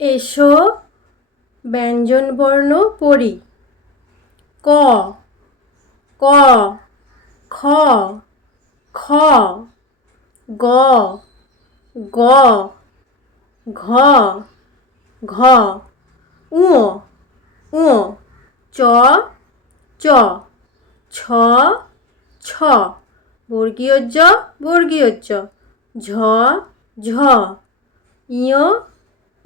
এসো, ব্যঞ্জনবর্ণ পড়ি। ক ক, খ খ, গ গ, ঘ ঘ উ উ চ চ, ছ ছ বর্গীয় জ বর্গীয় জ ঝ ঝ ইয়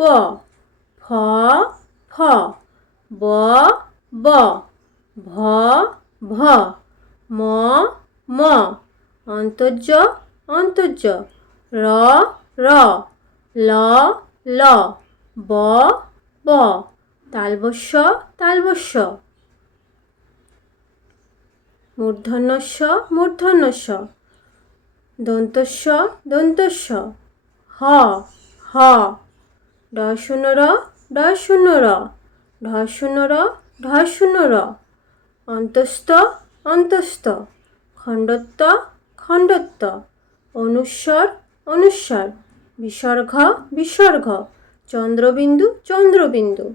প, ফ ফ, ব ব, ভ ভ, ম ম, অন্তর্য অন্তর্য, র র, ল ল, ব ব, তালবস্য তালবস্য। মূর্ধন্যস্য মূর্ধন্যস্য। দন্তস্য দন্তস্য। হ হ। ড শূন্য র ড শূন্য র ঢ শূন্য র শূন্য র অন্তস্থ অন্তস্থ। খণ্ডত্ব খণ্ডত্ব। অনুস্বর অনুস্বর। বিসর্গ বিসর্গ চন্দ্রবিন্দু চন্দ্রবিন্দু।